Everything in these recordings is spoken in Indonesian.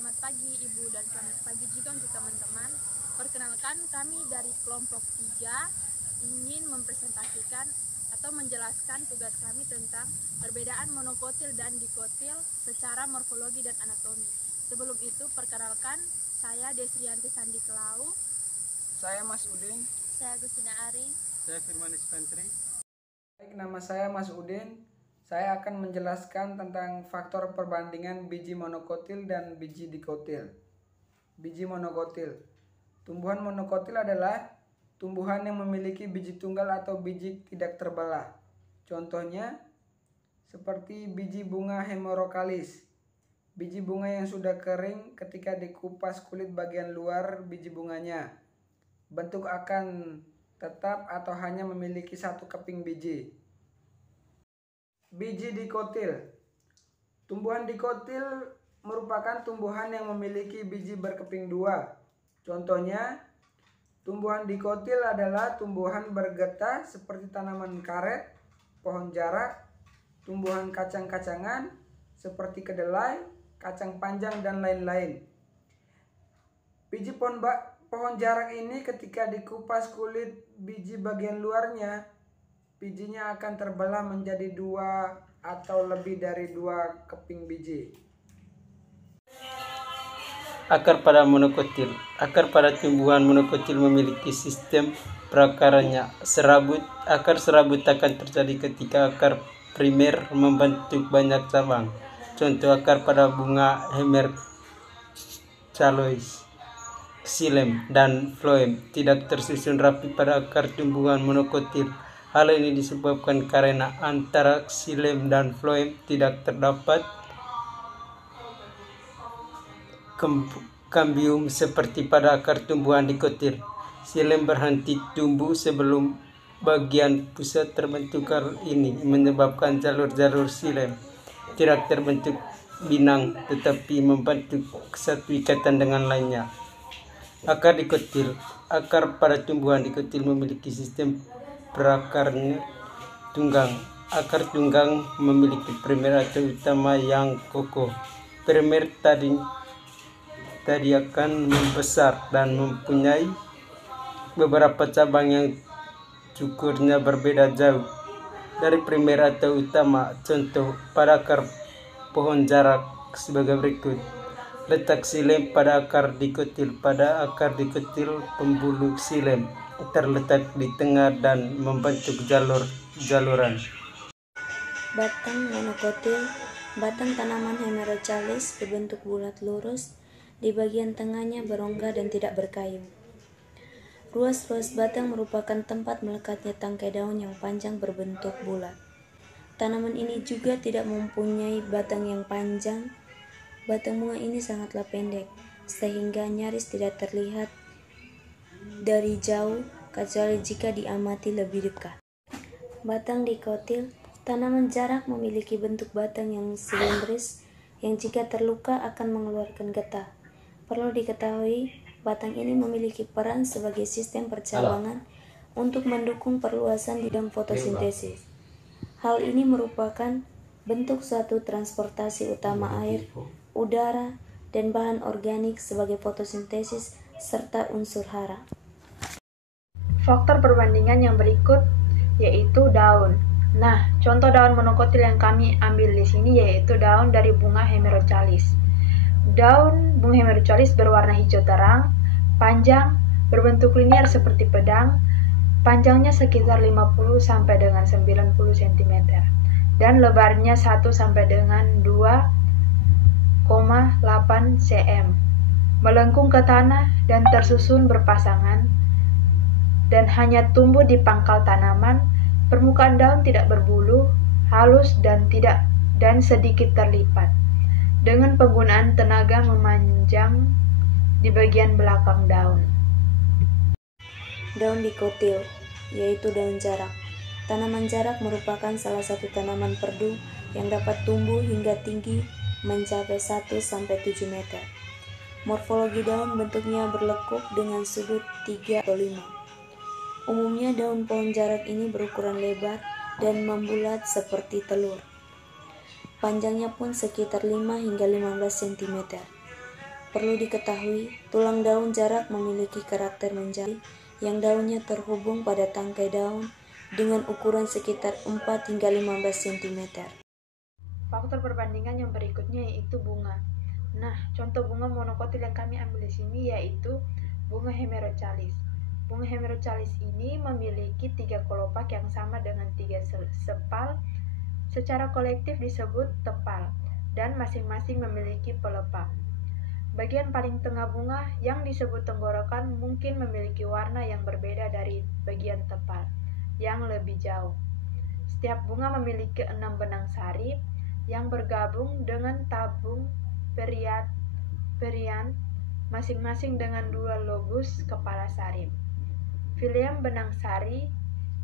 Selamat pagi Ibu dan selamat pagi juga untuk teman-teman. Perkenalkan, kami dari kelompok 3 ingin mempresentasikan atau menjelaskan tugas kami tentang perbedaan monokotil dan dikotil secara morfologi dan anatomi. Sebelum itu, perkenalkan, saya Desrianti Sandi Kelau. Saya Mas Udin. Saya Agustina Ari. Saya Firmanis Pantri. Baik, nama saya Mas Udin. Saya akan menjelaskan tentang faktor perbandingan biji monokotil dan biji dikotil. Biji monokotil. Tumbuhan monokotil adalah tumbuhan yang memiliki biji tunggal atau biji tidak terbelah. Contohnya seperti biji bunga Hemerocalis. Biji bunga yang sudah kering ketika dikupas kulit bagian luar biji bunganya. Bentuk akan tetap atau hanya memiliki satu keping biji. Biji dikotil. Tumbuhan dikotil merupakan tumbuhan yang memiliki biji berkeping dua. Contohnya, tumbuhan dikotil adalah tumbuhan bergetah seperti tanaman karet, pohon jarak, tumbuhan kacang-kacangan seperti kedelai, kacang panjang, dan lain-lain. Biji pohon jarak ini ketika dikupas kulit biji bagian luarnya, bijinya akan terbelah menjadi 2 atau lebih dari 2 keping biji. Akar pada monokotil. Akar pada tumbuhan monokotil memiliki sistem perakarannya serabut. Akar serabut akan terjadi ketika akar primer membentuk banyak cabang. Contoh akar pada bunga Hemerocallis, xylem, dan phloem tidak tersusun rapi pada akar tumbuhan monokotil. Hal ini disebabkan karena antara xylem dan phloem tidak terdapat kambium seperti pada akar tumbuhan dikotil. Xylem berhenti tumbuh sebelum bagian pusat terbentuk. Hal ini menyebabkan jalur-jalur xylem tidak terbentuk binang tetapi membentuk satu ikatan dengan lainnya. Akar dikotil. Akar pada tumbuhan dikotil memiliki sistem perakarnya tunggang. Akar tunggang memiliki primer atau utama yang kokoh. Primer tadi akan membesar dan mempunyai beberapa cabang yang cukurnya berbeda jauh dari primer atau utama. Contoh pada akar pohon jarak sebagai berikut. Letak xylem pada akar dikotil. Pada akar dikotil, pembuluh xylem terletak di tengah dan membentuk jaluran. Batang monokotil. Batang tanaman Hemerocallis berbentuk bulat lurus, di bagian tengahnya berongga dan tidak berkayu. Ruas-ruas batang merupakan tempat melekatnya tangkai daun yang panjang berbentuk bulat. Tanaman ini juga tidak mempunyai batang yang panjang. Batang bunga ini sangatlah pendek, sehingga nyaris tidak terlihat dari jauh kecuali jika diamati lebih dekat. Batang dikotil. Tanaman jarak memiliki bentuk batang yang silindris yang jika terluka akan mengeluarkan getah. Perlu diketahui, batang ini memiliki peran sebagai sistem percabangan untuk mendukung perluasan bidang fotosintesis. Hal ini merupakan bentuk suatu transportasi utama air, udara, dan bahan organik sebagai fotosintesis serta unsur hara. Faktor perbandingan yang berikut yaitu daun. Nah, contoh daun monokotil yang kami ambil di sini yaitu daun dari bunga Hemerocallis. Daun bunga Hemerocallis berwarna hijau terang, panjang, berbentuk linier seperti pedang, panjangnya sekitar 50 sampai dengan 90 cm dan lebarnya 1 sampai dengan 2,8 cm. Melengkung ke tanah dan tersusun berpasangan dan hanya tumbuh di pangkal tanaman. Permukaan daun tidak berbulu, halus dan sedikit terlipat, dengan penggunaan tenaga memanjang di bagian belakang daun. Daun dikotil, yaitu daun jarak. Tanaman jarak merupakan salah satu tanaman perdu yang dapat tumbuh hingga tinggi mencapai 1-7 meter. Morfologi daun bentuknya berlekuk dengan sudut 3 atau 5. Umumnya daun pohon jarak ini berukuran lebar dan membulat seperti telur. Panjangnya pun sekitar 5 hingga 15 cm. Perlu diketahui, tulang daun jarak memiliki karakter menjadi yang daunnya terhubung pada tangkai daun dengan ukuran sekitar 4 hingga 15 cm. Faktor perbandingan yang berikutnya yaitu bunga. Nah, contoh bunga monokotil yang kami ambil di sini yaitu bunga Hemerochalis. Bunga Hemerochalis ini memiliki 3 kelopak yang sama dengan 3 sepal, secara kolektif disebut tepal, dan masing-masing memiliki pelepah. Bagian paling tengah bunga yang disebut tenggorokan mungkin memiliki warna yang berbeda dari bagian tepal yang lebih jauh. Setiap bunga memiliki 6 benang sari yang bergabung dengan tabung perian masing-masing dengan 2 lobus kepala sari. Filium benang sari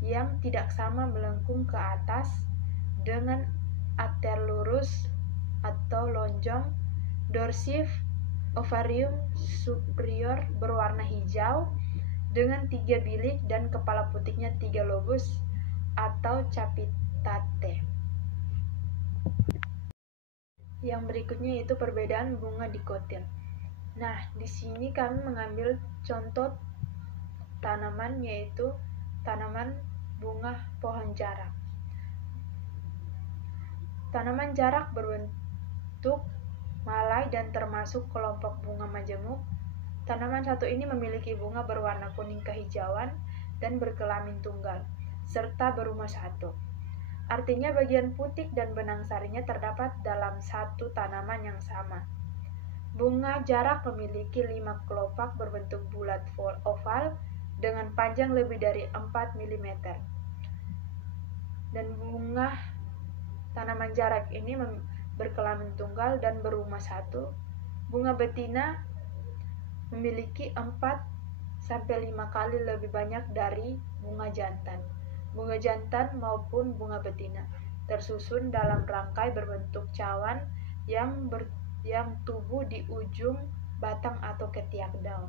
yang tidak sama melengkung ke atas dengan arter lurus atau lonjong. Dorsif ovarium superior berwarna hijau dengan 3 bilik dan kepala putihnya 3 lobus atau capitate. Yang berikutnya yaitu perbedaan bunga dikotil. Nah, di sini kami mengambil contoh tanaman yaitu tanaman bunga pohon jarak. Tanaman jarak berbentuk malai dan termasuk kelompok bunga majemuk. Tanaman satu ini memiliki bunga berwarna kuning kehijauan dan berkelamin tunggal, serta berumah satu. Artinya bagian putik dan benang sarinya terdapat dalam satu tanaman yang sama. Bunga jarak memiliki 5 kelopak berbentuk bulat oval dengan panjang lebih dari 4 mm. Dan bunga tanaman jarak ini berkelamin tunggal dan berumah satu. Bunga betina memiliki 4-5 kali lebih banyak dari bunga jantan. Bunga jantan maupun bunga betina tersusun dalam rangkai berbentuk cawan yang tumbuh di ujung batang atau ketiak daun.